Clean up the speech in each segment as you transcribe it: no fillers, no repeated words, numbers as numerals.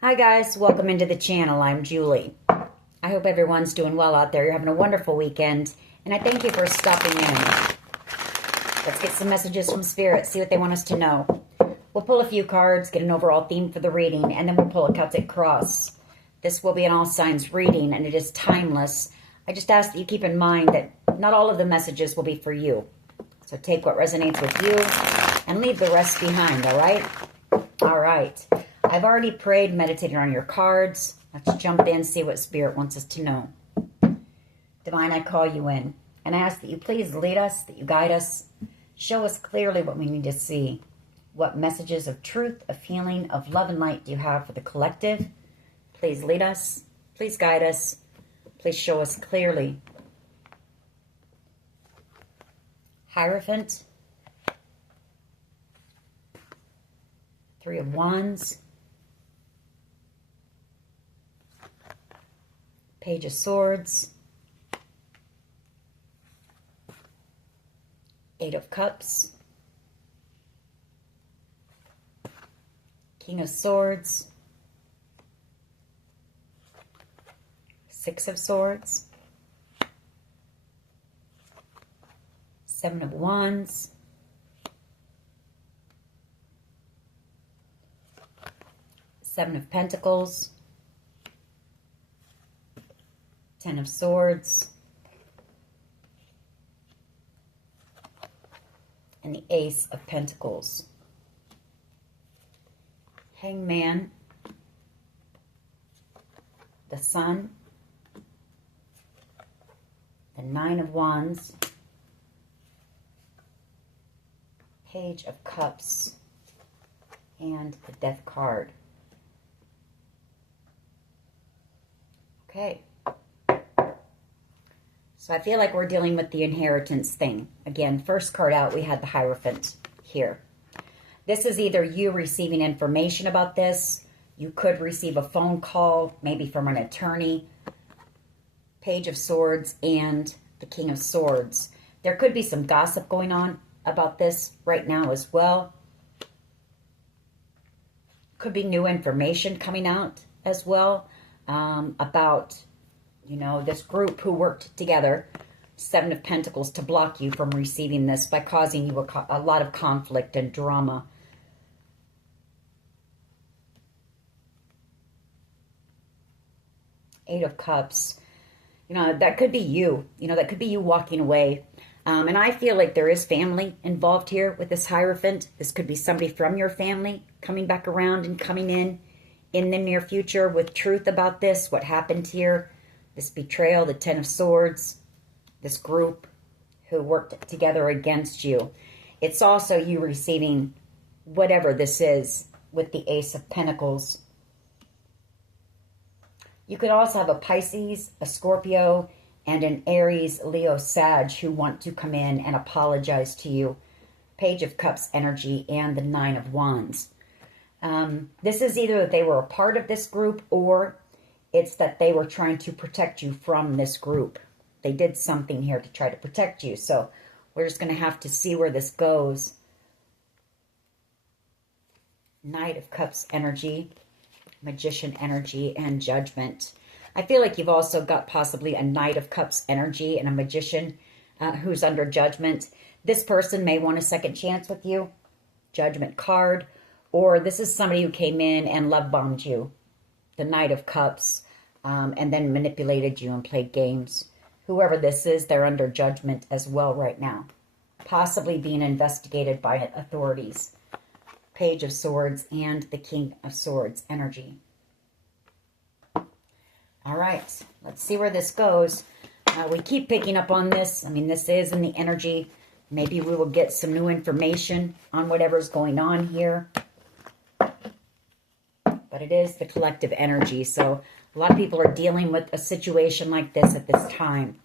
Hi guys, welcome into the channel. I'm Julie. I hope everyone's doing well out there. You're having a wonderful weekend, and I thank you for stopping in. Let's get some messages from Spirit, see what they want us to know. We'll pull a few cards, get an overall theme for the reading, and then we'll pull a Celtic cross. This will be an all signs reading, and it is timeless. I just ask that you keep in mind that not all of the messages will be for you. So take what resonates with you and leave the rest behind, all right? All right. I've already prayed, meditated on your cards. Let's jump in, see what Spirit wants us to know. Divine, I call you in and I ask that you please lead us, that you guide us, show us clearly what we need to see. What messages of truth, of healing, of love and light do you have for the collective? Please lead us, please guide us, please show us clearly. Hierophant, Three of Wands, Page of Swords, Eight of Cups, King of Swords, Six of Swords, Seven of Wands, Seven of Pentacles, Ten of Swords, and the Ace of Pentacles. Hangman, the Sun, the Nine of Wands, Page of Cups, and the Death card. Okay. So I feel like we're dealing with the inheritance thing. Again, first card out, we had the Hierophant here. This is either you receiving information about this. You could receive a phone call, maybe from an attorney. Page of Swords and the King of Swords. There could be some gossip going on about this right now as well. Could be new information coming out as well about, this group who worked together, Seven of Pentacles, to block you from receiving this by causing you a lot of conflict and drama. Eight of Cups. That could be you. That could be you walking away. And I feel like there is family involved here with this Hierophant. This could be somebody from your family coming back around and coming in the near future with truth about this, what happened here, this betrayal, the Ten of Swords, this group who worked together against you. It's also you receiving whatever this is with the Ace of Pentacles. You could also have a Pisces, a Scorpio, and an Aries, Leo, Sag who want to come in and apologize to you. Page of Cups energy and the Nine of Wands. This is either that they were a part of this group or it's that they were trying to protect you from this group. They did something here to try to protect you. So we're just going to have to see where this goes. Knight of Cups energy, Magician energy, and Judgment. I feel like you've also got possibly a Knight of Cups energy and a Magician who's under Judgment. This person may want a second chance with you. Judgment card. Or this is somebody who came in and love bombed you. The Knight of Cups. And then manipulated you and played games. Whoever this is, they're under judgment as well right now. Possibly being investigated by authorities. Page of Swords and the King of Swords energy. All right, let's see where this goes. We keep picking up on this. I mean, this is in the energy. Maybe we will get some new information on whatever's going on here. But it is the collective energy. So a lot of people are dealing with a situation like this at this time.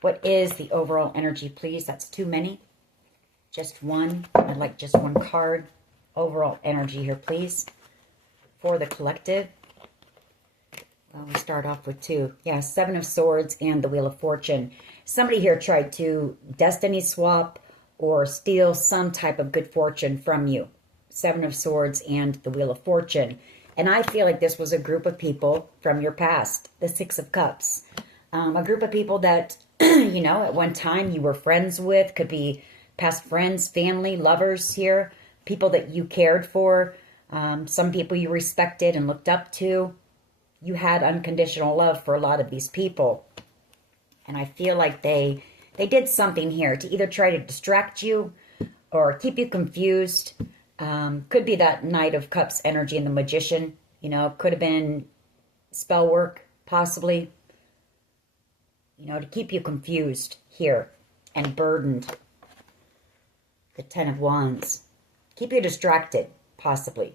What is the overall energy, please? That's too many. Just one. I'd like just one card. Overall energy here, please. For the collective. Well, we start off with two. Yeah, Seven of Swords and the Wheel of Fortune. Somebody here tried to destiny swap or steal some type of good fortune from you. Seven of Swords and the Wheel of Fortune. And I feel like this was a group of people from your past, the Six of Cups. A group of people that, you know, at one time you were friends with, could be past friends, family, lovers here, people that you cared for, some people you respected and looked up to. You had unconditional love for a lot of these people. And I feel like they did something here to either try to distract you or keep you confused. Could be that Knight of Cups energy and the Magician. You know, could have been spell work, possibly. You know, to keep you confused here and burdened. The Ten of Wands. Keep you distracted, possibly.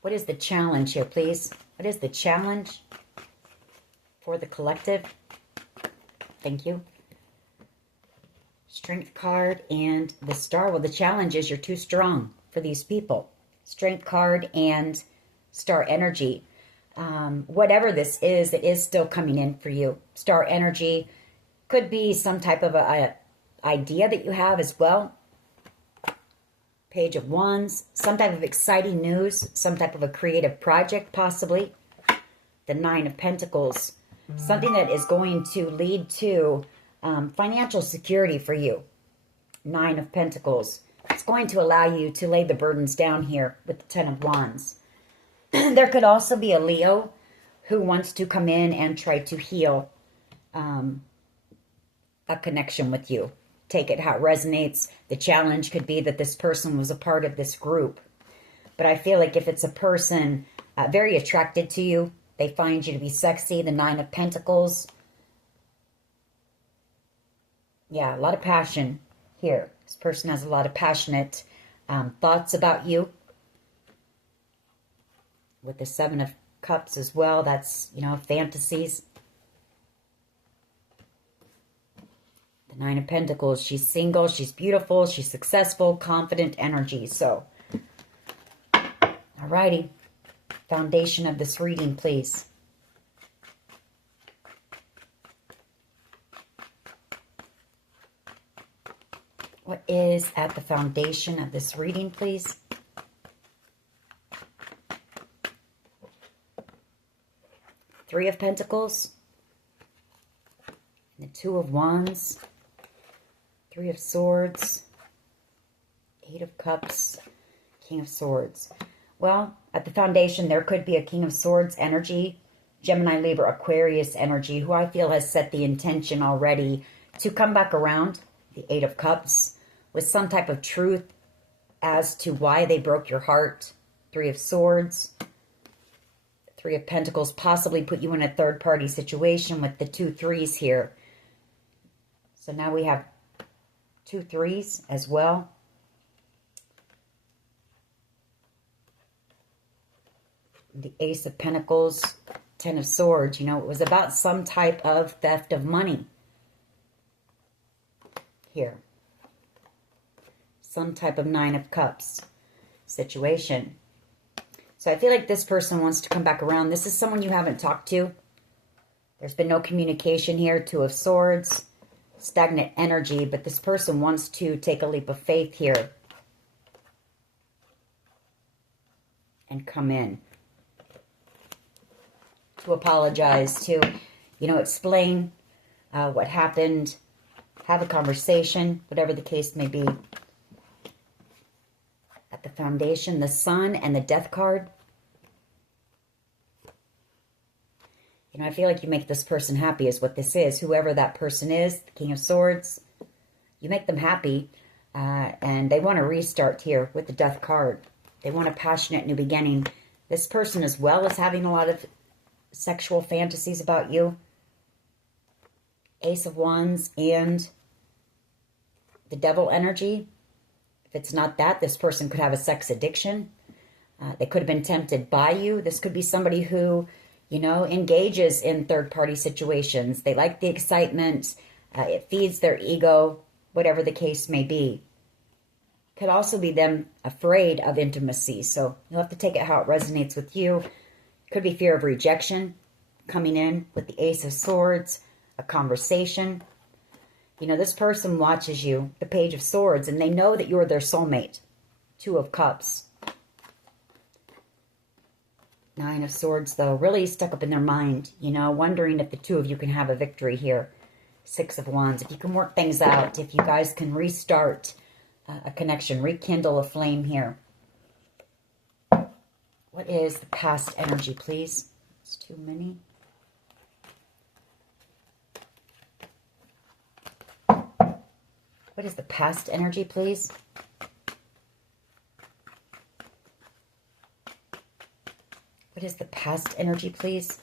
What is the challenge here, please? What is the challenge for the collective? Thank you. Strength card and the Star. Well, the challenge is you're too strong for these people. Strength card and Star energy. Whatever this is, it is still coming in for you. Star energy could be some type of a idea that you have as well. Page of Wands, some type of exciting news, some type of a creative project possibly. The Nine of Pentacles, something that is going to lead to financial security for you. Nine of Pentacles. It's going to allow you to lay the burdens down here with the Ten of Wands. There could also be a Leo who wants to come in and try to heal a connection with you. Take it how it resonates. The challenge could be that this person was a part of this group. But I feel like if it's a person very attracted to you, they find you to be sexy, the Nine of Pentacles. Yeah, a lot of passion here. This person has a lot of passionate thoughts about you. With the Seven of Cups as well, that's, you know, fantasies. The Nine of Pentacles, she's single, she's beautiful, she's successful, confident energy. So, alrighty. Foundation of this reading, please. What is at the foundation of this reading, please? Three of Pentacles. And the Two of Wands. Three of Swords. Eight of Cups. King of Swords. Well, at the foundation, there could be a King of Swords energy. Gemini, Libra, Aquarius energy, who I feel has set the intention already to come back around. The Eight of Cups. With some type of truth as to why they broke your heart. Three of Swords. Three of Pentacles possibly put you in a third-party situation with the two threes here. So now we have two threes as well. The Ace of Pentacles, Ten of Swords. You know, it was about some type of theft of money here. Some type of Nine of Cups situation. So I feel like this person wants to come back around. This is someone you haven't talked to. There's been no communication here. Two of Swords. Stagnant energy. But this person wants to take a leap of faith here. And come in. To apologize. To, you know, explain what happened. Have a conversation. Whatever the case may be. At the foundation, the Sun and the Death card. You know, I feel like you make this person happy is what this is. Whoever that person is, the King of Swords, you make them happy. And they want to restart here with the Death card. They want a passionate new beginning. This person as well is having a lot of sexual fantasies about you. Ace of Wands and the Devil energy. If it's not that, this person could have a sex addiction. They could have been tempted by you. This could be somebody who, you know, engages in third-party situations. They like the excitement. It feeds their ego, whatever the case may be. Could also be them afraid of intimacy. So you'll have to take it how it resonates with you. Could be fear of rejection coming in with the Ace of Swords, a conversation. You know, this person watches you, the Page of Swords, and they know that you're their soulmate. Two of Cups. Nine of Swords, though, really stuck up in their mind, you know, wondering if the two of you can have a victory here. Six of Wands, if you can work things out, if you guys can restart a connection, rekindle a flame here. What is the past energy, please? It's too many. What is the past energy, please? What is the past energy, please?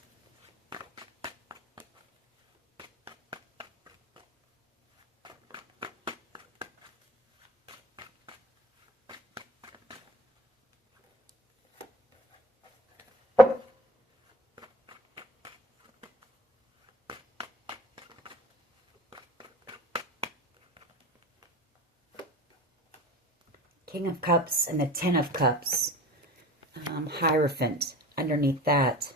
King of Cups and the Ten of Cups. Hierophant underneath that.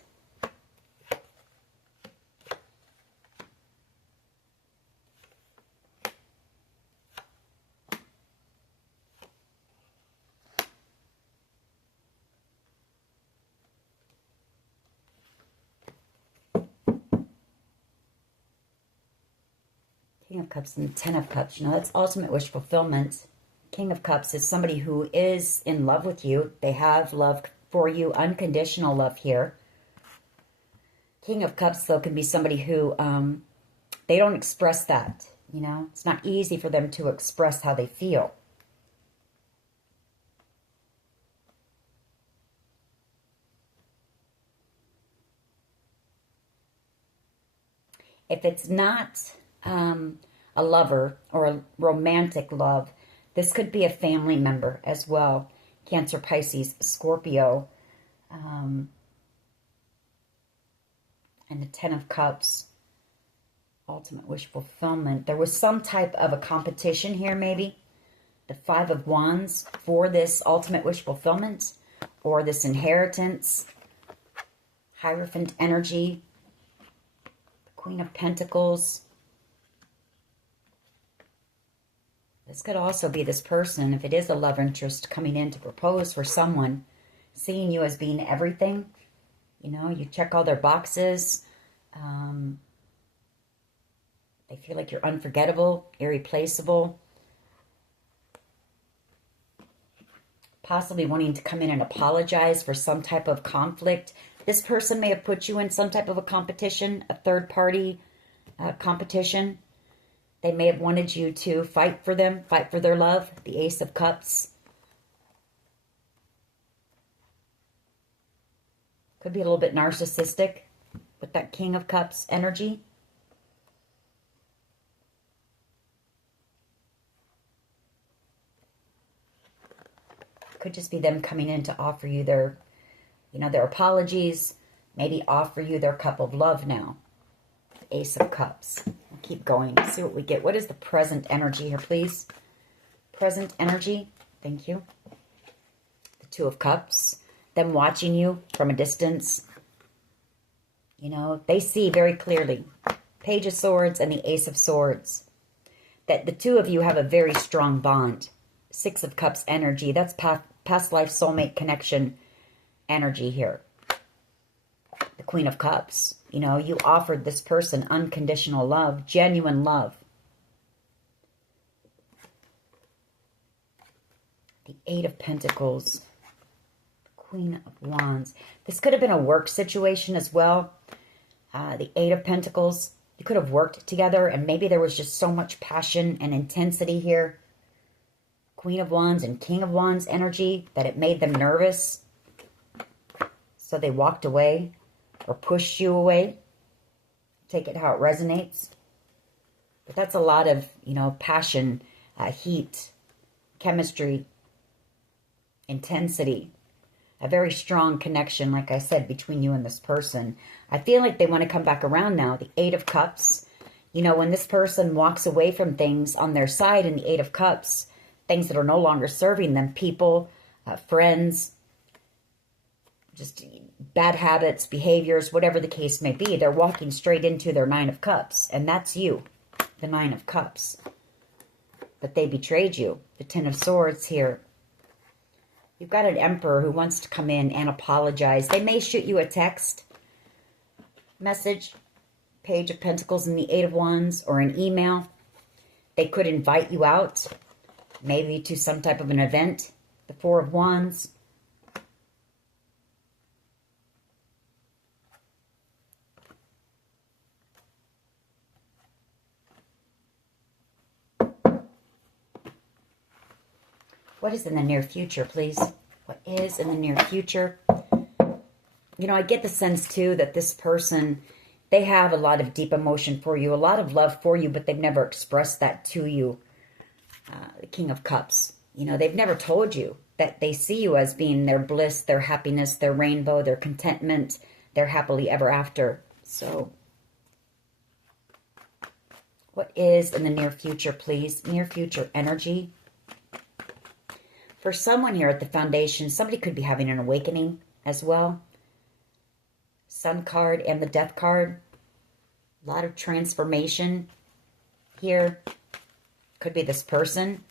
King of Cups and the Ten of Cups. You know, that's ultimate wish fulfillment. King of Cups is somebody who is in love with you. They have love for you, unconditional love here. King of Cups, though, can be somebody who, they don't express that, you know. It's not easy for them to express how they feel. If it's not a lover or a romantic love, this could be a family member as well. Cancer, Pisces, Scorpio. And the Ten of Cups. Ultimate wish fulfillment. There was some type of a competition here, maybe. The Five of Wands for this ultimate wish fulfillment. Or this inheritance. Hierophant energy. The Queen of Pentacles. This could also be this person, if it is a love interest, coming in to propose for someone, seeing you as being everything. You know, you check all their boxes. They feel like you're unforgettable, irreplaceable. Possibly wanting to come in and apologize for some type of conflict. This person may have put you in some type of a competition, a third-party competition. They may have wanted you to fight for them, fight for their love. The Ace of Cups. Could be a little bit narcissistic with that King of Cups energy. Could just be them coming in to offer you their, you know, their apologies. Maybe offer you their cup of love now. Ace of Cups. We'll keep going. See what we get. What is the present energy here, please? Present energy. Thank you. The Two of Cups. Them watching you from a distance. You know, they see very clearly. Page of Swords and the Ace of Swords. That the two of you have a very strong bond. Six of Cups energy. That's past life soulmate connection energy here. The Queen of Cups. You know, you offered this person unconditional love, genuine love. The Eight of Pentacles. Queen of Wands. This could have been a work situation as well. The Eight of Pentacles. You could have worked together and maybe there was just so much passion and intensity here. Queen of Wands and King of Wands energy that it made them nervous. So they walked away or pushed you away. Take it how it resonates. But that's a lot of, you know, passion, heat, chemistry, intensity. A very strong connection, like I said, between you and this person. I feel like they want to come back around now. The Eight of Cups. You know, when this person walks away from things on their side in the Eight of Cups, things that are no longer serving them, people, friends, just bad habits, behaviors, whatever the case may be, they're walking straight into their Nine of Cups. And that's you. the Nine of Cups. But they betrayed you. The Ten of Swords here. You've got an Emperor who wants to come in and apologize. They may shoot you a text message, Page of Pentacles and the Eight of Wands, or an email. They could invite you out, maybe to some type of an event. The Four of Wands. What is in the near future, please? What is in the near future? You know, I get the sense, too, that this person, they have a lot of deep emotion for you, a lot of love for you, but they've never expressed that to you. The King of Cups. You know, they've never told you that they see you as being their bliss, their happiness, their rainbow, their contentment, their happily ever after. So, what is in the near future, please? Near future energy. For someone here at the foundation, somebody could be having an awakening as well. Sun card and the Death card. A lot of transformation here. Could be this person.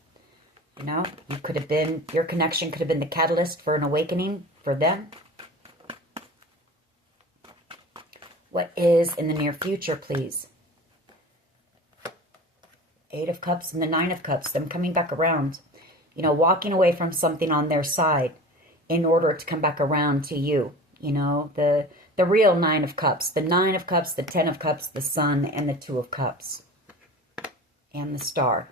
You know, you could have been, your connection could have been the catalyst for an awakening for them. What is in the near future, please? Eight of Cups and the Nine of Cups. Them coming back around. You know, walking away from something on their side in order to come back around to you. You know, the real Nine of Cups. The Nine of Cups, the Ten of Cups, the Sun, and the Two of Cups. And the Star.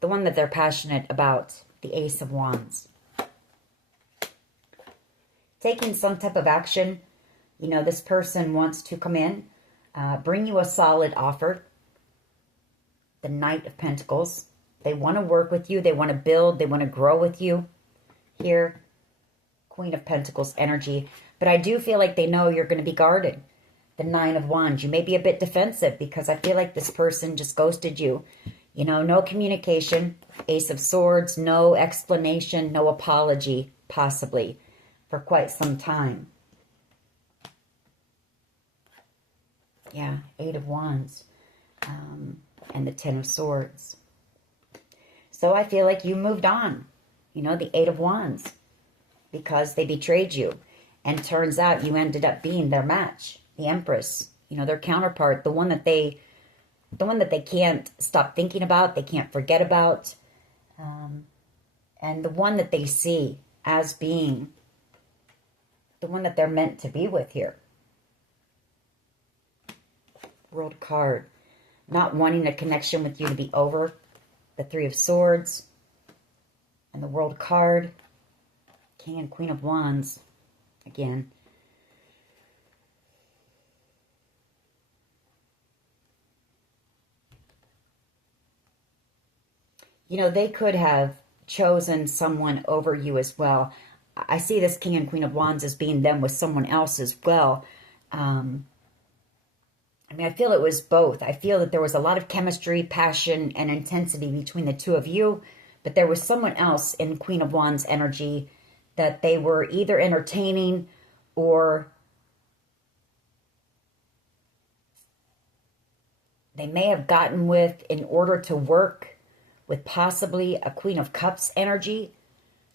The one that they're passionate about. The Ace of Wands. Taking some type of action. You know, this person wants to come in, bring you a solid offer. The Knight of Pentacles. They want to work with you. They want to build. They want to grow with you. Here, Queen of Pentacles energy. But I do feel like they know you're going to be guarded. The Nine of Wands. You may be a bit defensive because I feel like this person just ghosted you. You know, no communication. Ace of Swords. No explanation. No apology, possibly, for quite some time. Yeah, Eight of Wands. And the Ten of Swords. So I feel like you moved on. You know, the Eight of Wands. Because they betrayed you. And turns out you ended up being their match. The Empress. You know, their counterpart. The one that they can't stop thinking about. They can't forget about. And the one that they see as being the one that they're meant to be with here. World card. Not wanting a connection with you to be over. The Three of Swords. And the World card. King and Queen of Wands. Again. You know, they could have chosen someone over you as well. I see this King and Queen of Wands as being them with someone else as well. I mean, I feel it was both. I feel that there was a lot of chemistry, passion, and intensity between the two of you. But there was someone else in Queen of Wands energy that they were either entertaining or they may have gotten with in order to work with possibly a Queen of Cups energy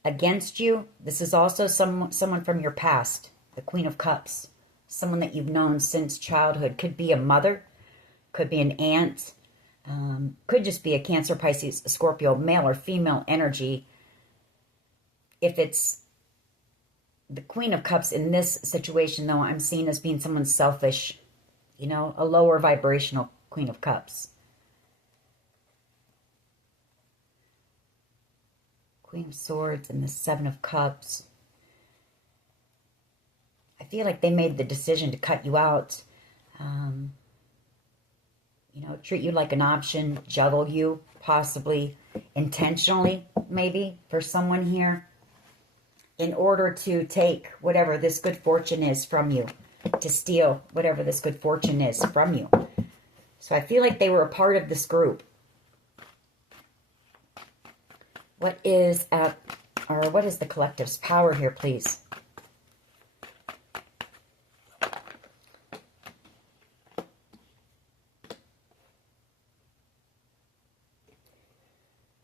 against you. This is also someone from your past, the Queen of Cups. Someone that you've known since childhood. Could be a mother. Could be an aunt. Could just be a Cancer, Pisces, Scorpio, male or female energy. If it's the Queen of Cups in this situation, though, I'm seeing as being someone selfish. You know, a lower vibrational Queen of Cups. Queen of Swords and the Seven of Cups. I feel like they made the decision to cut you out. You know, treat you like an option, juggle you, possibly intentionally, maybe, for someone here, in order to take whatever this good fortune is from you, to steal whatever this good fortune is from you. So I feel like they were a part of this group. What is the collective's power here, please?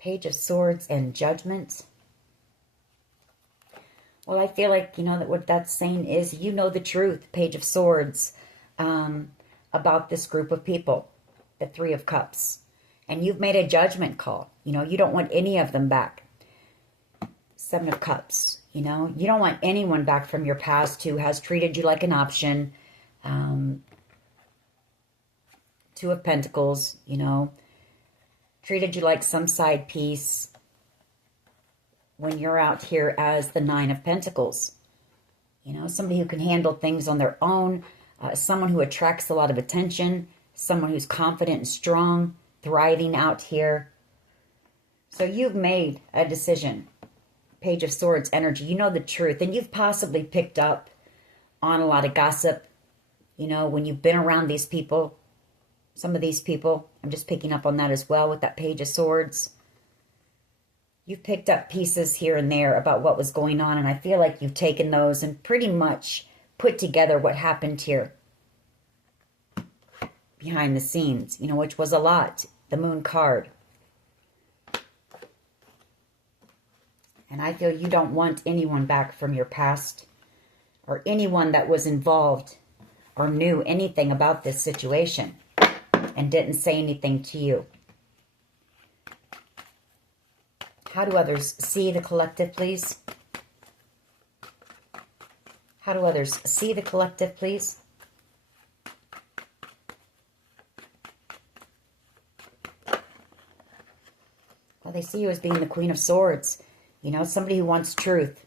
Page of Swords and Judgment. Well, I feel like, you know, that what that's saying is you know the truth, Page of Swords, about this group of people, the Three of Cups. And you've made a judgment call. You know, you don't want any of them back. Seven of Cups, you know. You don't want anyone back from your past who has treated you like an option. Two of Pentacles, you know. Treated you like some side piece when you're out here as the Nine of Pentacles. You know, somebody who can handle things on their own, someone who attracts a lot of attention, someone who's confident and strong, thriving out here. So you've made a decision. Page of Swords energy. You know the truth, and you've possibly picked up on a lot of gossip, you know, when you've been around these people. Some of these people, I'm just picking up on that as well with that Page of Swords. You've picked up pieces here and there about what was going on, and I feel like you've taken those and pretty much put together what happened here behind the scenes, you know, which was a lot. The Moon card. And I feel you don't want anyone back from your past or anyone that was involved or knew anything about this situation and didn't say anything to you. How do others see the collective, please? How do others see the collective, please? Well, they see you as being the Queen of Swords. You know, somebody who wants truth.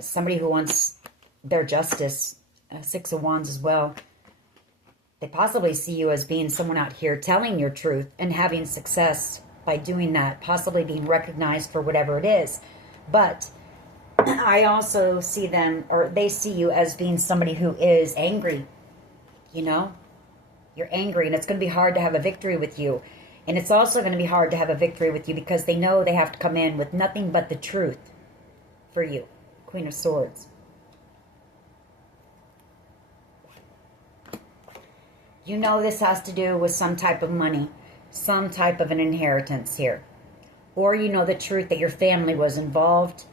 Somebody who wants their justice. Six of Wands as well. They possibly see you as being someone out here telling your truth and having success by doing that, possibly being recognized for whatever it is. But I also see them, or they see you as being somebody who is angry. You know, you're angry, and it's going to be hard to have a victory with you. And it's also going to be hard to have a victory with you because they know they have to come in with nothing but the truth for you. Queen of Swords. You know this has to do with some type of money, some type of an inheritance here. Or you know the truth that your family was involved.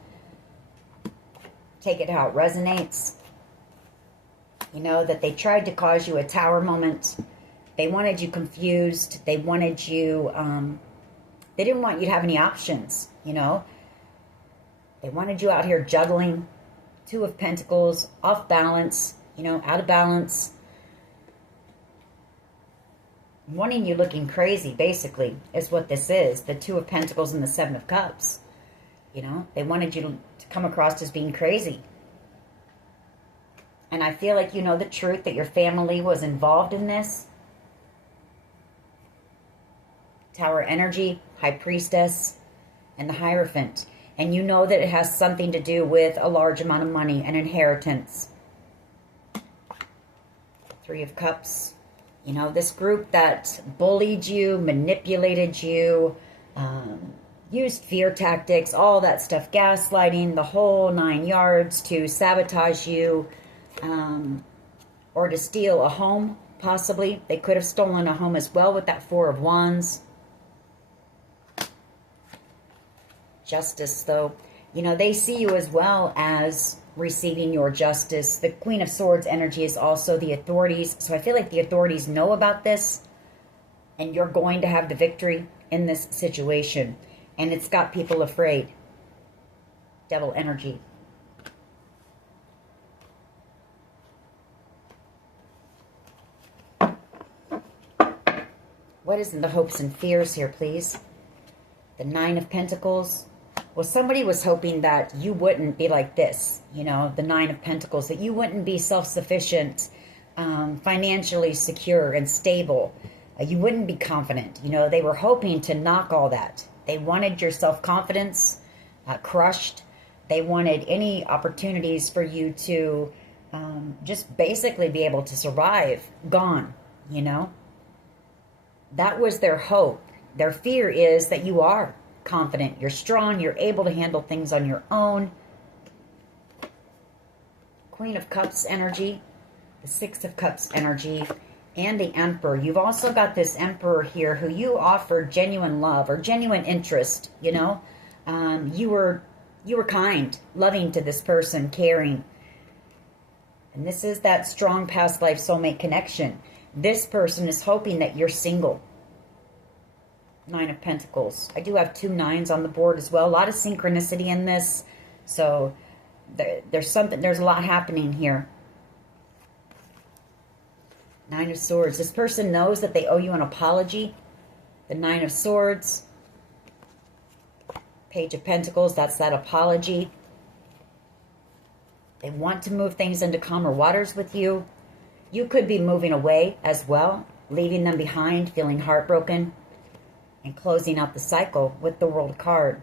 Take it how it resonates. You know that they tried to cause you a tower moment. They wanted you confused. They wanted you, they didn't want you to have any options, you know. They wanted you out here juggling. Two of Pentacles, off balance, you know, out of balance. Wanting you looking crazy, basically, is what this is. The Two of Pentacles and the Seven of Cups. You know, they wanted you to come across as being crazy. And I feel like you know the truth that your family was involved in this. Tower energy, High Priestess, and the Hierophant. And you know that it has something to do with a large amount of money, an inheritance. Three of Cups. You know, this group that bullied you, manipulated you, used fear tactics, all that stuff, gaslighting, the whole 9 yards to sabotage you, or to steal a home, possibly. They could have stolen a home as well with that Four of Wands. Justice, though. You know, they see you as well as receiving your justice. The Queen of Swords energy is also the authorities. So I feel like the authorities know about this. And you're going to have the victory in this situation. And it's got people afraid. Devil energy. What is in the hopes and fears here, please? The Nine of Pentacles. Well, somebody was hoping that you wouldn't be like this, you know, the Nine of Pentacles, that you wouldn't be self-sufficient, financially secure and stable. You wouldn't be confident. You know, they were hoping to knock all that. They wanted your self-confidence crushed. They wanted any opportunities for you to just basically be able to survive gone, you know. That was their hope. Their fear is that you are confident, you're strong, you're able to handle things on your own. Queen of Cups energy, the Six of Cups energy, and the Emperor. You've also got this Emperor here who you offered genuine love or genuine interest, you know. You were kind, loving to this person, caring. And this is that strong past life soulmate connection. This person is hoping that you're single. Nine of Pentacles. I do have 2 9s on the board as well. A lot of synchronicity in this. So there's a lot happening here. 9 of Swords. This person knows that they owe you an apology. The 9 of Swords. Page of Pentacles. That's that apology. They want to move things into calmer waters with you. You could be moving away as well, leaving them behind, feeling heartbroken, and closing out the cycle with the World card.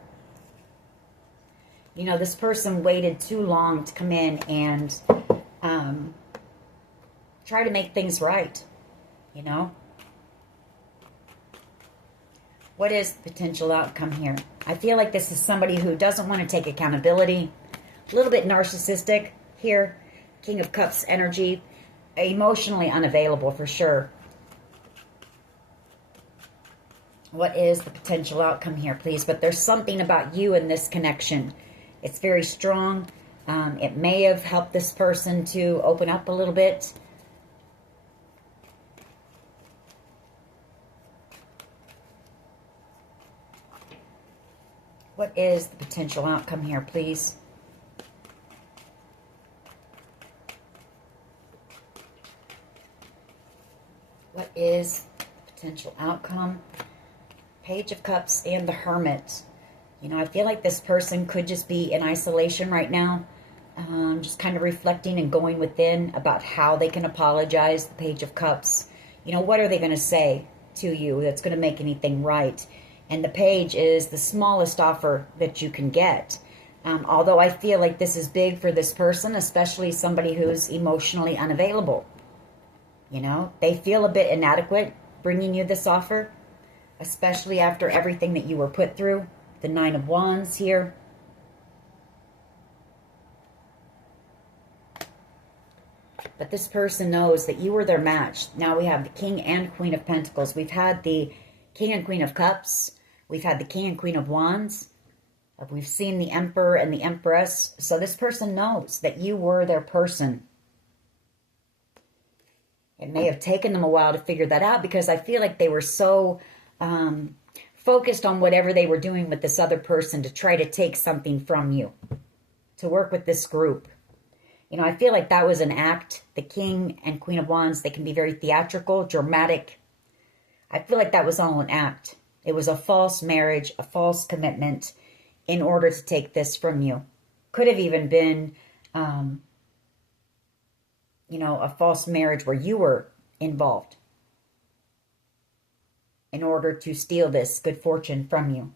You know, this person waited too long to come in and try to make things right, you know. What is the potential outcome here? I feel like this is somebody who doesn't want to take accountability, a little bit narcissistic here. King of Cups energy, emotionally unavailable for sure. What is the potential outcome here, please? But there's something about you in this connection. It's very strong. It may have helped this person to open up a little bit. What is the potential outcome here, please? What is the potential outcome? Page of Cups and the Hermit. You know, I feel like this person could just be in isolation right now. Just kind of reflecting and going within about how they can apologize. The Page of Cups. You know, what are they going to say to you that's going to make anything right? And the Page is the smallest offer that you can get. Although I feel like this is big for this person, especially somebody who's emotionally unavailable. You know, they feel a bit inadequate bringing you this offer, especially after everything that you were put through. The 9 of Wands here. But this person knows that you were their match. Now we have the King and Queen of Pentacles. We've had the King and Queen of Cups. We've had the King and Queen of Wands. We've seen the Emperor and the Empress. So this person knows that you were their person. It may have taken them a while to figure that out because I feel like they were so focused on whatever they were doing with this other person to try to take something from you, to work with this group. You know, I feel like that was an act. The King and Queen of Wands, they can be very theatrical, dramatic. I feel like that was all an act. It was a false marriage, a false commitment in order to take this from you. Could have even been, you know, a false marriage where you were involved in order to steal this good fortune from you.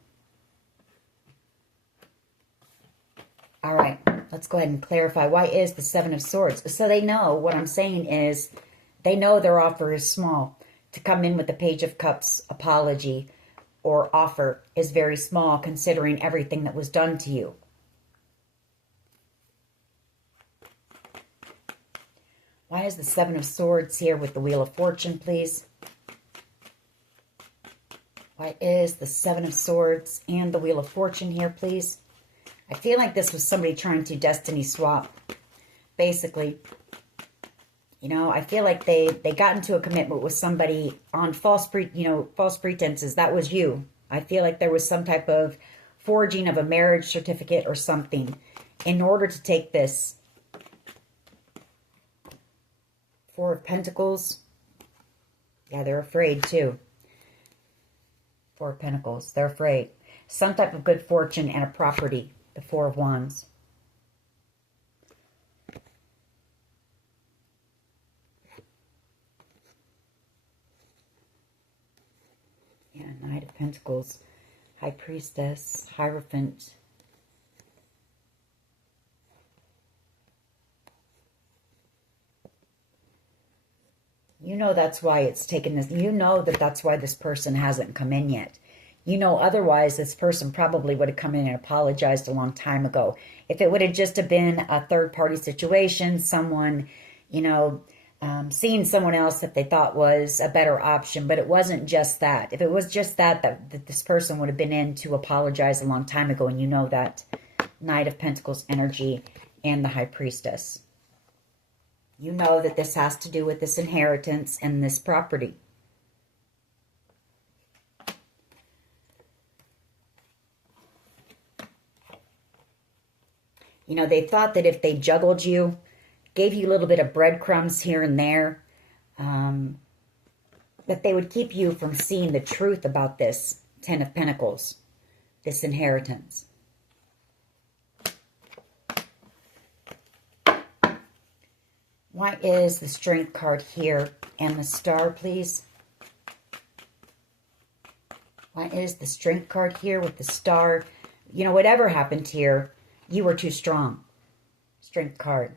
All right, let's go ahead and clarify. Why is the 7 of Swords? So they know, what I'm saying is, they know their offer is small. To come in with the Page of Cups apology or offer is very small considering everything that was done to you. Why is the 7 of Swords here with the Wheel of Fortune, please? Why is the 7 of Swords and the Wheel of Fortune here, please? I feel like this was somebody trying to destiny swap. Basically, you know, I feel like they got into a commitment with somebody on false pretenses. That was you. I feel like there was some type of forging of a marriage certificate or something in order to take this. 4 of Pentacles. Yeah, they're afraid too. 4 of Pentacles. They're afraid. Some type of good fortune and a property. The 4 of Wands. Yeah, Knight of Pentacles. High Priestess. Hierophant. You know that's why it's taken this. You know that that's why this person hasn't come in yet. You know, otherwise this person probably would have come in and apologized a long time ago. If it would have just have been a third-party situation, someone, you know, seeing someone else that they thought was a better option, but it wasn't just that. If it was just that this person would have been in to apologize a long time ago, and you know that. Knight of Pentacles energy and the High Priestess. You know that this has to do with this inheritance and this property. You know, they thought that if they juggled you, gave you a little bit of breadcrumbs here and there, that they would keep you from seeing the truth about this Ten of Pentacles, this inheritance. Why is the Strength card here and the Star, please? Why is the Strength card here with the Star? You know, whatever happened here, you were too strong. Strength card.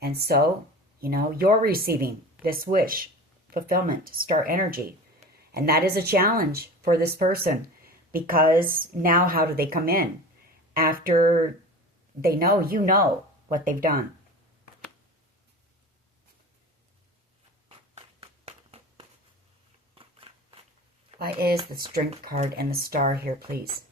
And so, you know, you're receiving this wish, fulfillment, Star energy. And that is a challenge for this person, because now how do they come in? After they know, you know what they've done. Why is the Strength card and the Star here, please?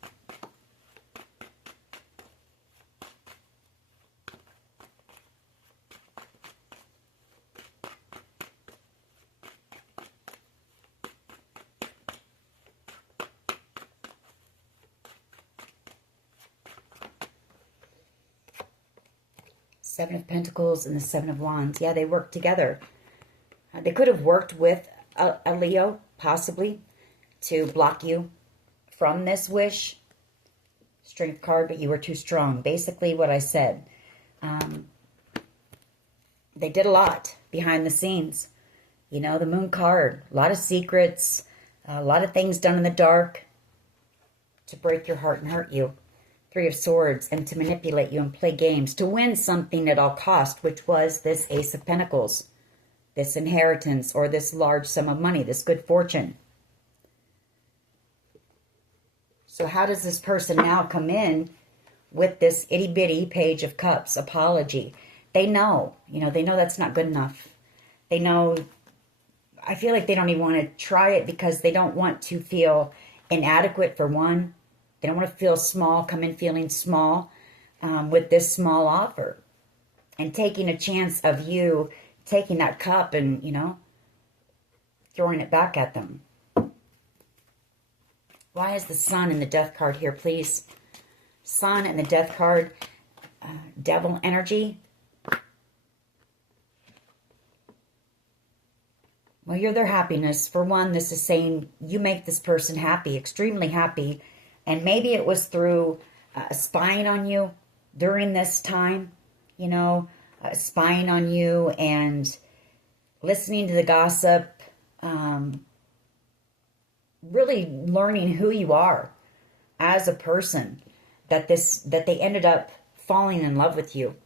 Seven of Pentacles and the Seven of Wands. Yeah, they work together. They could have worked with a Leo, possibly, to block you from this wish. Strength card, but you were too strong. Basically what I said. They did a lot behind the scenes. You know, the Moon card. A lot of secrets. A lot of things done in the dark to break your heart and hurt you. Three of Swords, and to manipulate you and play games, to win something at all cost, which was this Ace of Pentacles, this inheritance, or this large sum of money, this good fortune. So how does this person now come in with this itty-bitty Page of Cups apology? They know, you know, they know that's not good enough. They know, I feel like they don't even want to try it because they don't want to feel inadequate, for one. They don't want to feel small, come in feeling small with this small offer. And taking a chance of you taking that cup and, you know, throwing it back at them. Why is the Sun and the Death card here, please? Sun and the Death card, Devil energy. Well, you're their happiness. For one, this is saying you make this person happy, extremely happy. And maybe it was through spying on you during this time, you know, spying on you and listening to the gossip, really learning who you are as a person, that they ended up falling in love with you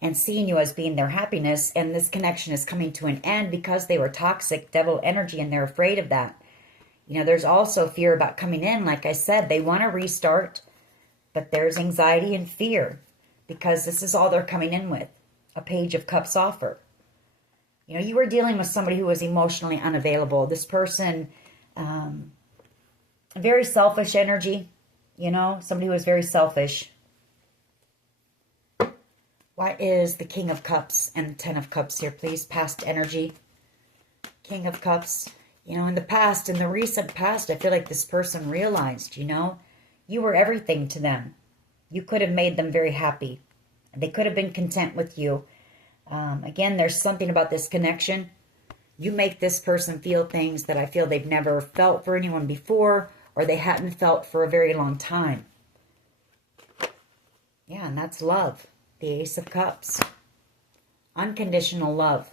and seeing you as being their happiness. And this connection is coming to an end because they were toxic, devil energy, and they're afraid of that. You know, there's also fear about coming in. Like I said, they want to restart, but there's anxiety and fear because this is all they're coming in with, a Page of Cups offer. You know, you were dealing with somebody who was emotionally unavailable. This person, very selfish energy, you know, somebody who was very selfish. Why is the King of Cups and the Ten of Cups here, please? Past energy. King of Cups. You know, in the past, in the recent past, I feel like this person realized, you know, you were everything to them. You could have made them very happy. They could have been content with you. Again, there's something about this connection. You make this person feel things that I feel they've never felt for anyone before, or they hadn't felt for a very long time. Yeah, and that's love. The Ace of Cups. Unconditional love.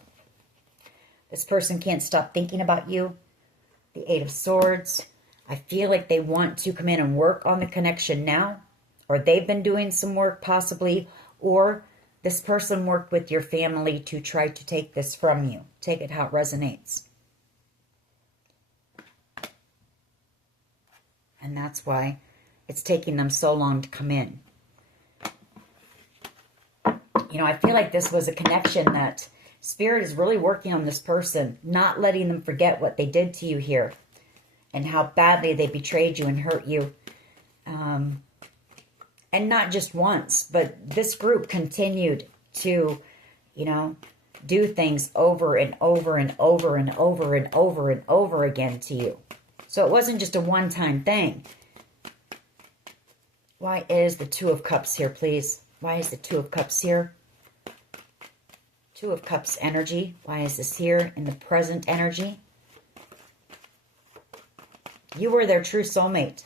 This person can't stop thinking about you. The Eight of Swords. I feel like they want to come in and work on the connection now. Or they've been doing some work possibly. Or this person worked with your family to try to take this from you. Take it how it resonates. And that's why it's taking them so long to come in. You I feel like this was a connection that Spirit is really working on this person, not letting them forget what they did to you here and how badly they betrayed you and hurt you. And not just once, but this group continued to, do things over and over and over and over and over and over again to you. So it wasn't just a one-time thing. Why is the Two of Cups here, please? Why is the Two of Cups here? Two of Cups energy. Why is this here in the present energy? You were their true soulmate.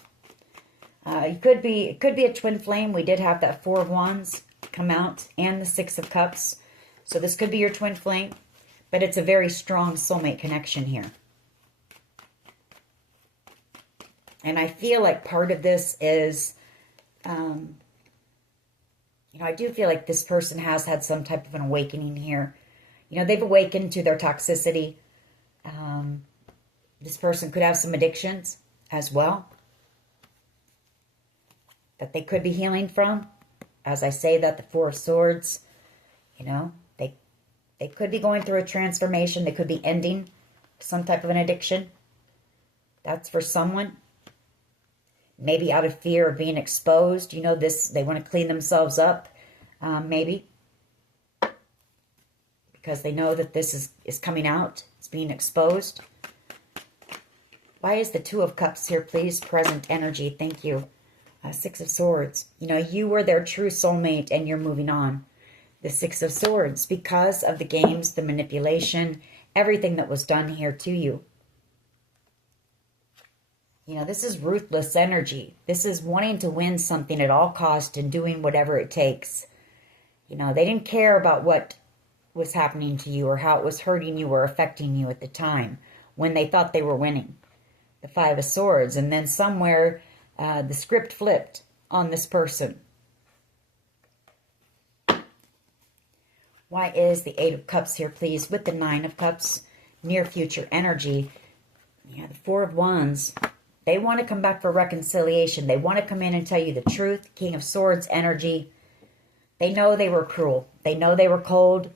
It could be a twin flame. We did have that Four of Wands come out and the Six of Cups. So this could be your twin flame, but it's a very strong soulmate connection here. And I feel like part of this is, I do feel like this person has had some type of an awakening here. They've awakened to their toxicity. This person could have some addictions as well that they could be healing from. As I say that, the Four of Swords, they could be going through a transformation. They could be ending some type of an addiction. That's for someone. Maybe out of fear of being exposed. They want to clean themselves up, maybe. Because they know that this is coming out. It's being exposed. Why is the Two of Cups here, please? Present energy. Thank you. Six of Swords. You were their true soulmate and you're moving on. The Six of Swords. Because of the games, the manipulation, everything that was done here to you. This is ruthless energy. This is wanting to win something at all cost and doing whatever it takes. They didn't care about what was happening to you or how it was hurting you or affecting you at the time when they thought they were winning. The Five of Swords. And then somewhere the script flipped on this person. Why is the Eight of Cups here, please, with the Nine of Cups? Near future energy. The Four of Wands. They want to come back for reconciliation. They want to come in and tell you the truth. King of Swords energy. They know they were cruel. They know they were cold.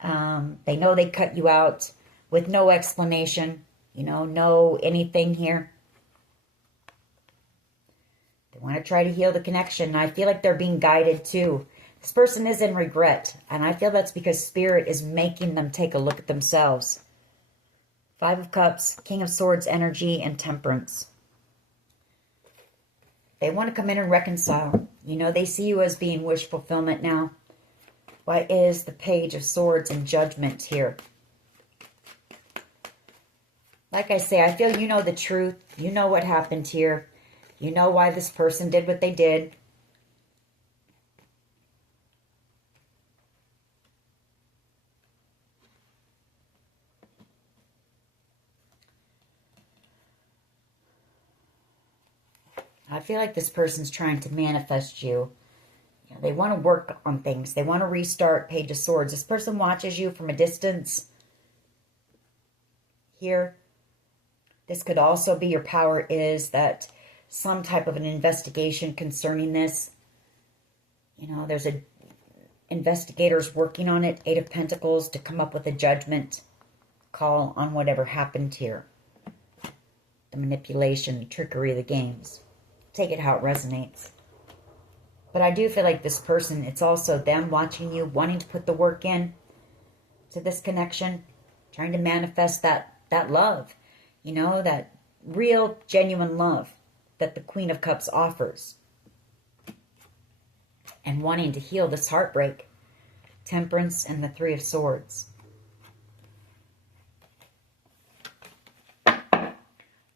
They know they cut you out with no explanation. No anything here. They want to try to heal the connection. And I feel like they're being guided too. This person is in regret. And I feel that's because Spirit is making them take a look at themselves. Five of Cups, King of Swords energy, and Temperance. They want to come in and reconcile. They see you as being wish fulfillment now. Why is the Page of Swords and Judgment here? Like I say, I feel you know the truth. You know what happened here. You know why this person did what they did. I feel like this person's trying to manifest you. They want to work on things. They want to restart. Page of Swords. This person watches you from a distance. Here. This could also be your power is that some type of an investigation concerning this. There's investigators working on it. Eight of Pentacles to come up with a judgment call on whatever happened here. The manipulation, the trickery, the games. Take it how it resonates. But I do feel like this person, it's also them watching you, wanting to put the work in to this connection, trying to manifest that love, that real, genuine love that the Queen of Cups offers. And wanting to heal this heartbreak. Temperance and the Three of Swords.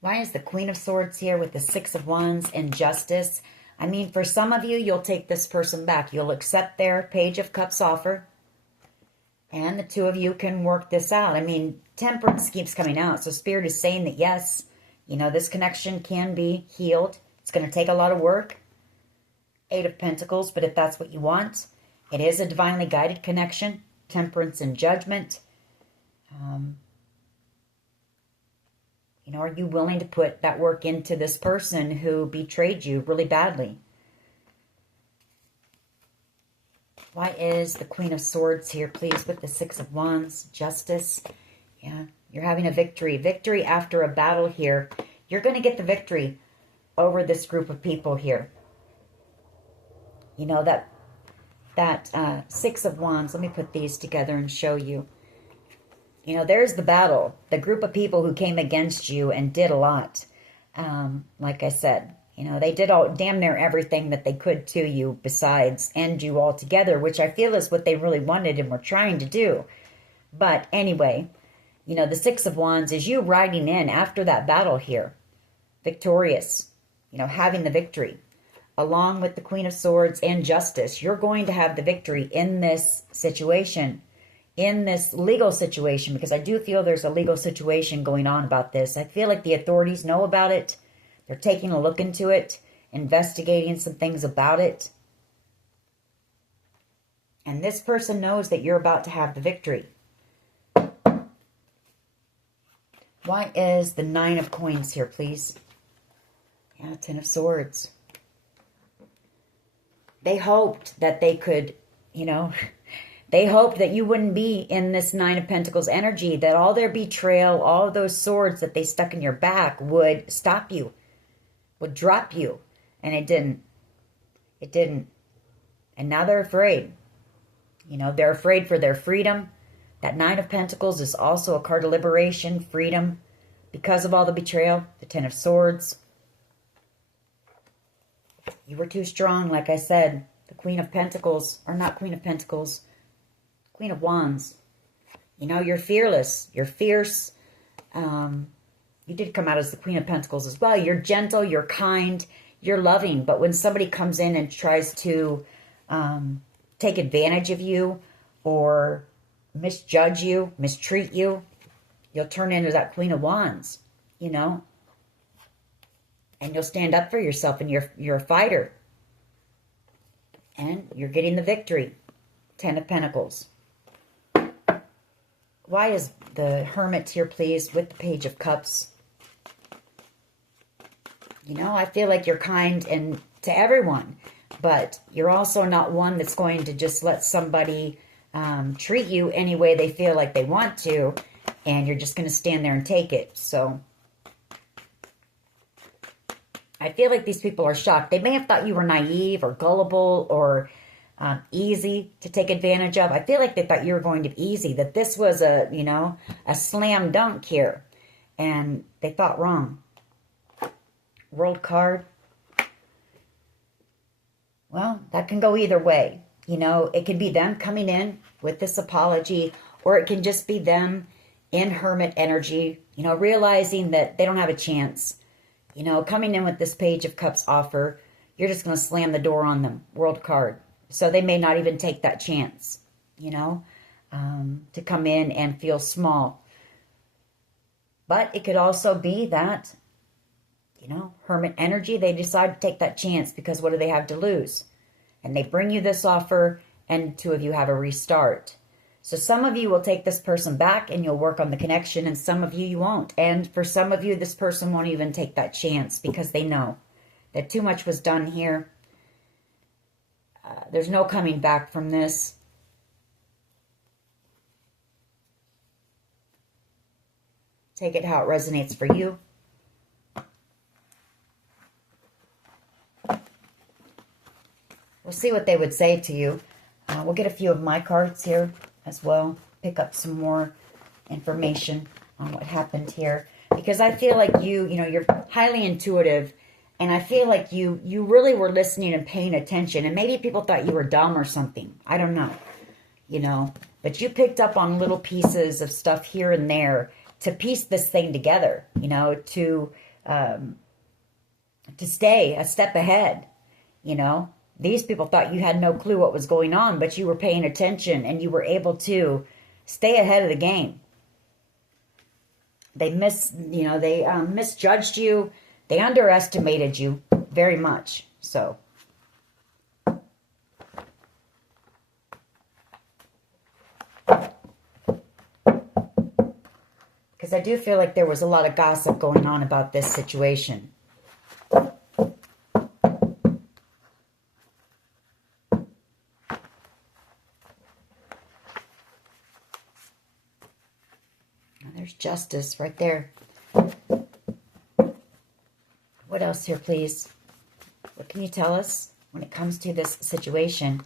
Why is the Queen of Swords here with the Six of Wands and Justice? I mean, for some of you, you'll take this person back. You'll accept their Page of Cups offer. And the two of you can work this out. I mean, Temperance keeps coming out. So Spirit is saying that, yes, this connection can be healed. It's going to take a lot of work. Eight of Pentacles, but if that's what you want, it is a divinely guided connection. Temperance and Judgment. Are you willing to put that work into this person who betrayed you really badly? Why is the Queen of Swords here, please, with the Six of Wands? Justice. Yeah, you're having a victory. Victory after a battle here. You're going to get the victory over this group of people here. You know, that Six of Wands. Let me put these together and show you. You know, there's the battle. The group of people who came against you and did a lot. Like I said, you know, they did damn near everything that they could to you besides end you altogether, which I feel is what they really wanted and were trying to do. But anyway, you know, the Six of Wands is you riding in after that battle here, victorious, you know, having the victory. Along with the Queen of Swords and Justice, you're going to have the victory in this situation, in this legal situation, because I do feel there's a legal situation going on about this. I feel like the authorities know about it. They're taking a look into it, investigating some things about it. And this person knows that you're about to have the victory. Why is the Nine of Coins here, please? Yeah, Ten of Swords. They hoped that they could, you know, they hoped that you wouldn't be in this Nine of Pentacles energy, that all their betrayal, all of those swords that they stuck in your back would stop you, would drop you. And it didn't. It didn't. And now they're afraid. You know, they're afraid for their freedom. That Nine of Pentacles is also a card of liberation, freedom, because of all the betrayal. The Ten of Swords. You were too strong, like I said. The Queen of Pentacles, or not Queen of Pentacles, Queen of Wands. You know, you're fearless. You're fierce. You did come out as the Queen of Pentacles as well. You're gentle. You're kind. You're loving. But when somebody comes in and tries to take advantage of you or misjudge you, mistreat you, you'll turn into that Queen of Wands, you know. And you'll stand up for yourself, and you're a fighter. And you're getting the victory. Ten of Pentacles. Why is the Hermit here, please, with the Page of Cups? You know, I feel like you're kind and to everyone. But you're also not one that's going to just let somebody treat you any way they feel like they want to. And you're just going to stand there and take it. So I feel like these people are shocked. They may have thought you were naive or gullible or easy to take advantage of. I feel like they thought you were going to be easy, that this was a, you know, a slam dunk here. And they thought wrong. World card. Well, that can go either way. You know, it can be them coming in with this apology, or it can just be them in Hermit energy, you know, realizing that they don't have a chance. You know, coming in with this Page of Cups offer, you're just going to slam the door on them. World card. So they may not even take that chance, you know, to come in and feel small. But it could also be that, you know, Hermit energy, they decide to take that chance because what do they have to lose? And they bring you this offer, and two of you have a restart. So some of you will take this person back and you'll work on the connection, and some of you won't. And for some of you, this person won't even take that chance because they know that too much was done here. There's no coming back from this. Take it how it resonates for you. We'll see what they would say to you. We'll get a few of my cards here as well. Pick up some more information on what happened here. Because I feel like you know, you're highly intuitive. And I feel like you really were listening and paying attention. And maybe people thought you were dumb or something. I don't know. You know. But you picked up on little pieces of stuff here and there to piece this thing together. You know, to stay a step ahead. You know. These people thought you had no clue what was going on, but you were paying attention and you were able to stay ahead of the game. They misjudged you. They underestimated you very much. So, because I do feel like there was a lot of gossip going on about this situation. There's justice right there. What else here, please? What can you tell us when it comes to this situation?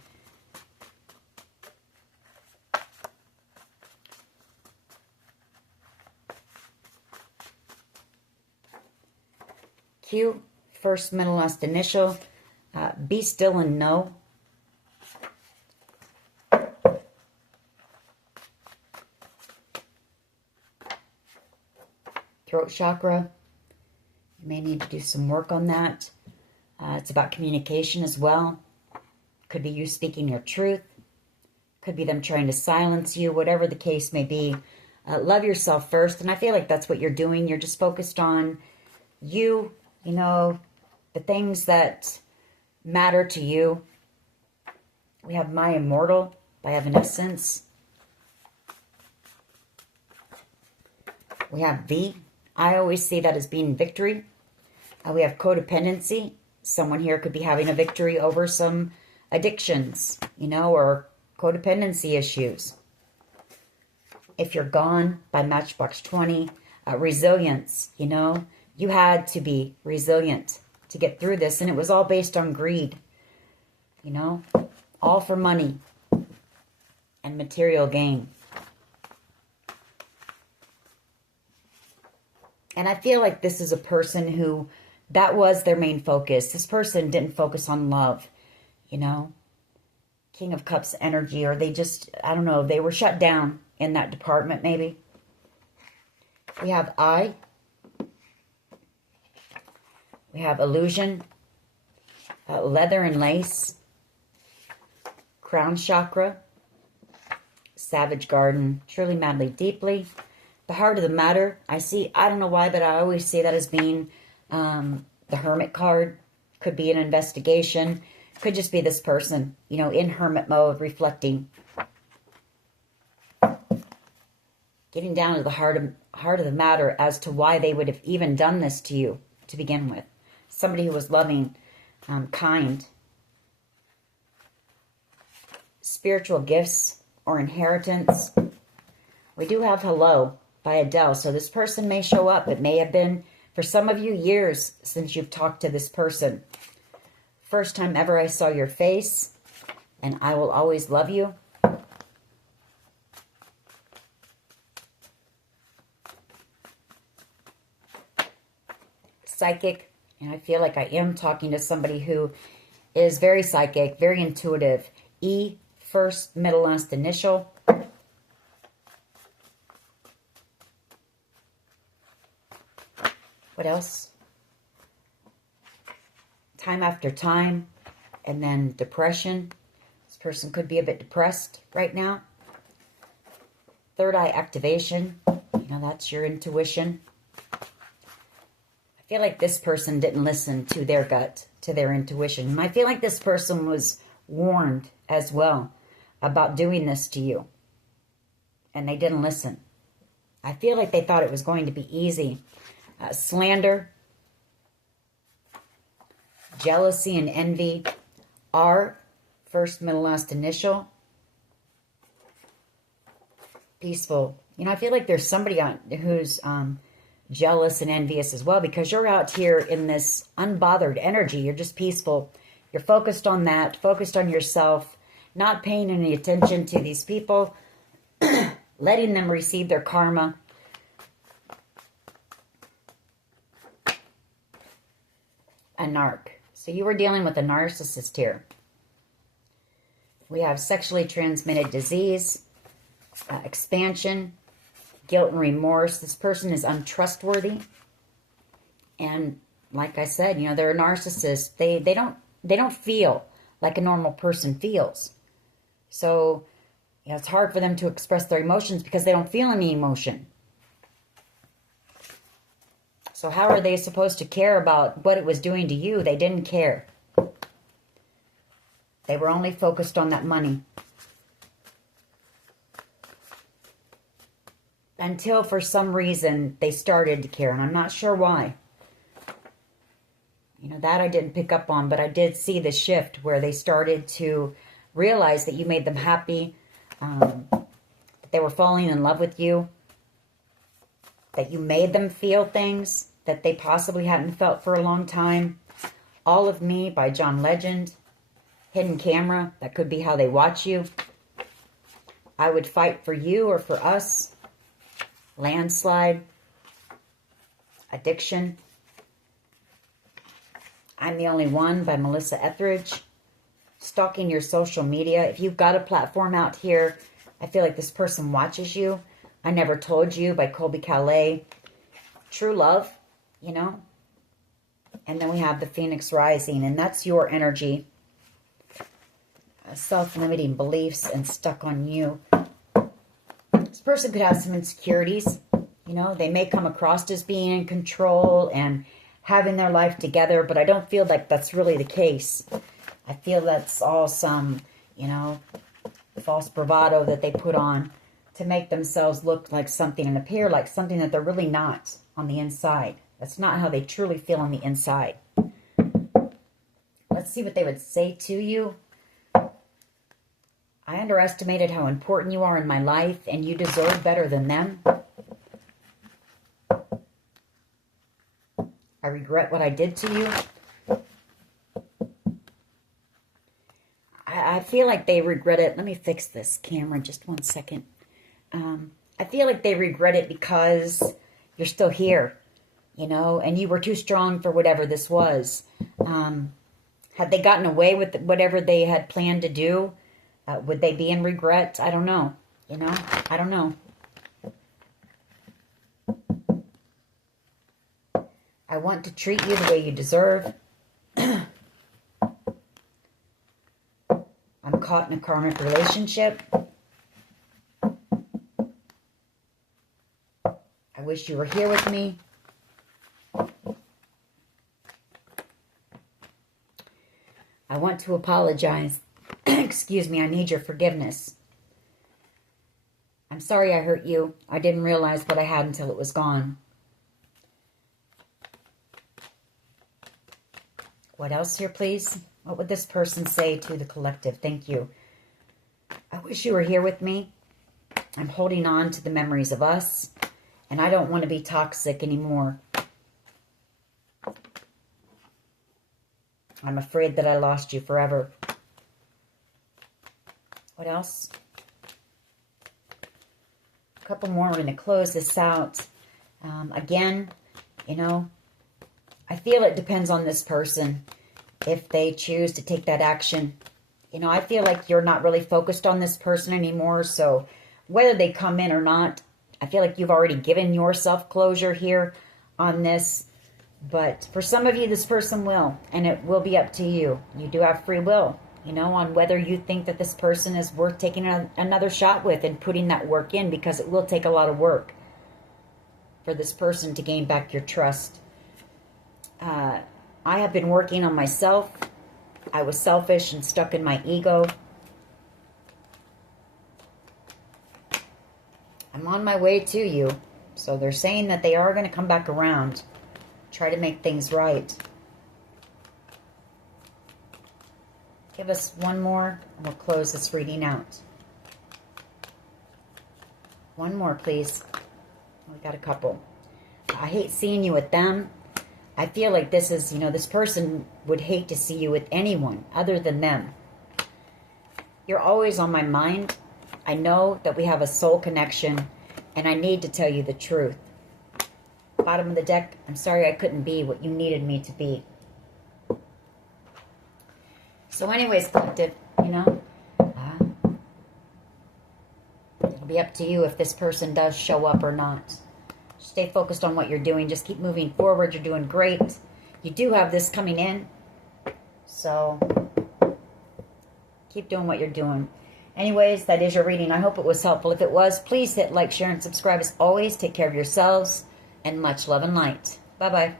Q, first, middle, last initial. Be still and know. Throat chakra. You may need to do some work on that. It's about communication as well. Could be you speaking your truth. Could be them trying to silence you, whatever the case may be. Love yourself first. And I feel like that's what you're doing. You're just focused on you, you know, the things that matter to you. We have My Immortal by Evanescence. We have V. I always see that as being victory. We have codependency. Someone here could be having a victory over some addictions, you know, or codependency issues. If You're Gone by Matchbox 20. Resilience, you know. You had to be resilient to get through this. And it was all based on greed, you know. All for money and material gain. And I feel like this is a person who, that was their main focus. This person didn't focus on love, you know. King of Cups energy, or they just, I don't know, they were shut down in that department maybe. We have I. We have Illusion. Leather and Lace. Crown Chakra. Savage Garden. Truly, Madly, Deeply. The Heart of the Matter. I don't know why, but I always see that as being the Hermit card. Could be an investigation. Could just be this person, you know, in hermit mode, reflecting. Getting down to the heart of the matter as to why they would have even done this to you to begin with. Somebody who was loving, kind. Spiritual gifts or inheritance. We do have Hello by Adele. So this person may show up. It may have been, for some of you, years since you've talked to this person. First time ever I saw your face, and I will always love you. Psychic, and I feel like I am talking to somebody who is very psychic, very intuitive. E, first, middle, last initial. What else? Time after time, and then depression. This person could be a bit depressed right now. Third eye activation. You know, that's your intuition. I feel like this person didn't listen to their gut, to their intuition. And I feel like this person was warned as well about doing this to you. And they didn't listen. I feel like they thought it was going to be easy. Slander. Jealousy and envy. R, first, middle, last initial. Peaceful. You know, I feel like there's somebody who's jealous and envious as well, because you're out here in this unbothered energy. You're just peaceful. You're focused on that, focused on yourself, not paying any attention to these people, letting them receive their karma. A narc. So you were dealing with a narcissist here. We have sexually transmitted disease, expansion, guilt and remorse. This person is untrustworthy. And like I said, you know, they're a narcissist. They don't feel like a normal person feels. So, you know, it's hard for them to express their emotions because they don't feel any emotion. So how are they supposed to care about what it was doing to you? They didn't care. They were only focused on that money. Until for some reason they started to care, and I'm not sure why. You know, that I didn't pick up on, but I did see the shift where they started to realize that you made them happy, that they were falling in love with you. that you made them feel things that they possibly hadn't felt for a long time. All of Me by John Legend. Hidden Camera, that could be how they watch you. I Would Fight for You or for Us. Landslide. Addiction. I'm the Only One by Melissa Etheridge. Stalking your social media. If you've got a platform out here, I feel like this person watches you. I Never Told You by Colby Calais. True Love, you know. And then we have the Phoenix Rising, and that's your energy. Self-limiting beliefs and stuck on you. This person could have some insecurities. You know, they may come across as being in control and having their life together, but I don't feel like that's really the case. I feel that's all some, you know, false bravado that they put on to make themselves look like something and appear like something that they're really not on the inside. That's not how they truly feel on the inside. Let's see what they would say to you. I underestimated how important you are in my life, and you deserve better than them. I regret what I did to you. I feel like they regret it. Let me fix this camera just one second. I feel like they regret it because you're still here, you know, and you were too strong for whatever this was. Had they gotten away with whatever they had planned to do, would they be in regret? I don't know. You know, I don't know. I want to treat you the way you deserve. I'm caught in a karmic relationship. I wish you were here with me. I want to apologize. Excuse me, I need your forgiveness. I'm sorry I hurt you. I didn't realize what I had until it was gone. What else here, please? What would this person say to the collective? Thank you. I wish you were here with me. I'm holding on to the memories of us, and I don't want to be toxic anymore. I'm afraid that I lost you forever. What else? A couple more. We're going to close this out. Again, you know, I feel it depends on this person if they choose to take that action. You know, I feel like you're not really focused on this person anymore. So whether they come in or not, I feel like you've already given yourself closure here on this. But for some of you, this person will. And it will be up to you. You do have free will, you know, on whether you think that this person is worth taking another shot with and putting that work in. Because it will take a lot of work for this person to gain back your trust. I have been working on myself. I was selfish and stuck in my ego. I'm on my way to you. So they're saying that they are going to come back around. Try to make things right. Give us one more and we'll close this reading out. One more, please. We got a couple. I hate seeing you with them. I feel like this is, you know, this person would hate to see you with anyone other than them. You're always on my mind. I know that we have a soul connection, and I need to tell you the truth. Bottom of the deck, I'm sorry I couldn't be what you needed me to be. So anyways, collective, you know, it'll be up to you if this person does show up or not. Stay focused on what you're doing. Just keep moving forward. You're doing great. You do have this coming in. So keep doing what you're doing. Anyways, that is your reading. I hope it was helpful. If it was, please hit like, share, and subscribe. As always, take care of yourselves. And much love and light. Bye-bye.